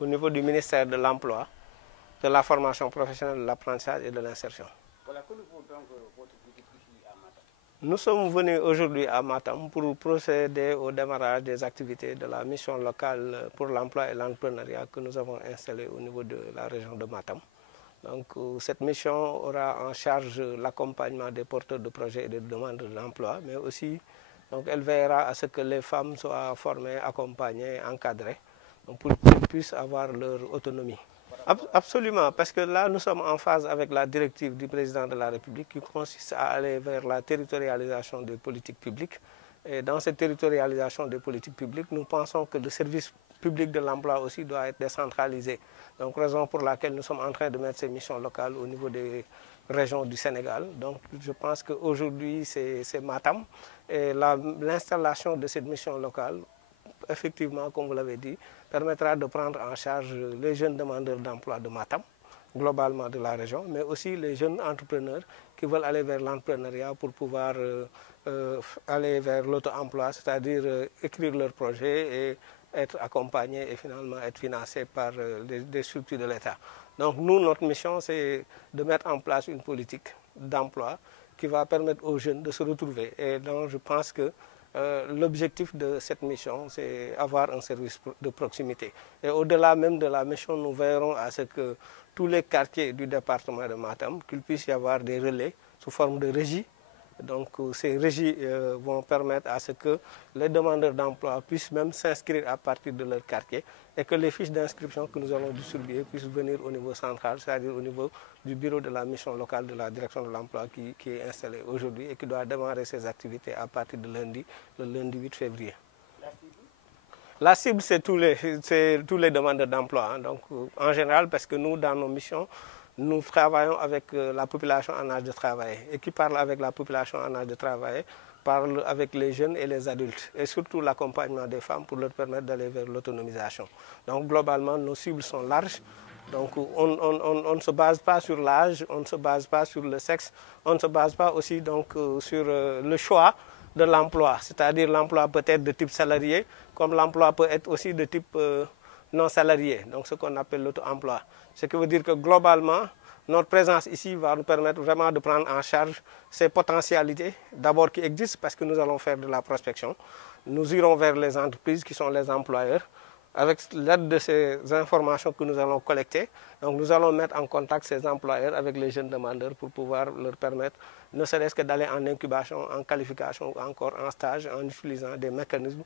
Au niveau du ministère de l'Emploi, de la formation professionnelle, de l'apprentissage et de l'insertion. Voilà, que nous voulons donc votre visite ici à Matam. Nous sommes venus aujourd'hui à Matam pour procéder au démarrage des activités de la mission locale pour l'emploi et l'entrepreneuriat que nous avons installée au niveau de la région de Matam. Donc, cette mission aura en charge l'accompagnement des porteurs de projets et des demandeurs d'emploi, mais aussi donc, elle veillera à ce que les femmes soient formées, accompagnées, encadrées, donc pour qu'elles puissent avoir leur autonomie. Absolument, parce que là, nous sommes en phase avec la directive du président de la République qui consiste à aller vers la territorialisation des politiques publiques. Et dans cette territorialisation des politiques publiques, nous pensons que le service public de l'emploi aussi doit être décentralisé. Donc, raison pour laquelle nous sommes en train de mettre ces missions locales au niveau des régions du Sénégal. Donc, je pense qu'aujourd'hui, c'est Matam. Et l'installation de cette mission locale, effectivement, comme vous l'avez dit, permettra de prendre en charge les jeunes demandeurs d'emploi de Matam, globalement de la région, mais aussi les jeunes entrepreneurs qui veulent aller vers l'entrepreneuriat pour pouvoir aller vers l'auto-emploi, c'est-à-dire écrire leurs projets et être accompagnés et finalement être financés par des structures de l'État. Donc nous, notre mission, c'est de mettre en place une politique d'emploi qui va permettre aux jeunes de se retrouver. Et donc je pense que l'objectif de cette mission, c'est avoir un service de proximité. Et au-delà même de la mission, nous verrons à ce que tous les quartiers du département de Matam, qu'il puisse y avoir des relais sous forme de régie. Donc ces régies vont permettre à ce que les demandeurs d'emploi puissent même s'inscrire à partir de leur quartier et que les fiches d'inscription que nous allons distribuer puissent venir au niveau central, c'est-à-dire au niveau du bureau de la mission locale de la direction de l'emploi qui est installé aujourd'hui et qui doit démarrer ses activités à partir de lundi, le lundi 8 février. La cible, c'est tous les demandeurs d'emploi. Hein. Donc, en général, parce que nous, dans nos missions, nous travaillons avec la population en âge de travailler. Et qui parle avec la population en âge de travailler parle avec les jeunes et les adultes. Et surtout l'accompagnement des femmes pour leur permettre d'aller vers l'autonomisation. Donc globalement, nos cibles sont larges. Donc on ne se base pas sur l'âge, on ne se base pas sur le sexe, on ne se base pas aussi donc, sur le choix de l'emploi. C'est-à-dire l'emploi peut être de type salarié, comme l'emploi peut être aussi de type non salarié, donc ce qu'on appelle l'auto-emploi. Ce qui veut dire que globalement, notre présence ici va nous permettre vraiment de prendre en charge ces potentialités, d'abord qui existent parce que nous allons faire de la prospection. Nous irons vers les entreprises qui sont les employeurs. Avec l'aide de ces informations que nous allons collecter, donc nous allons mettre en contact ces employeurs avec les jeunes demandeurs pour pouvoir leur permettre, ne serait-ce que d'aller en incubation, en qualification ou encore en stage, en utilisant des mécanismes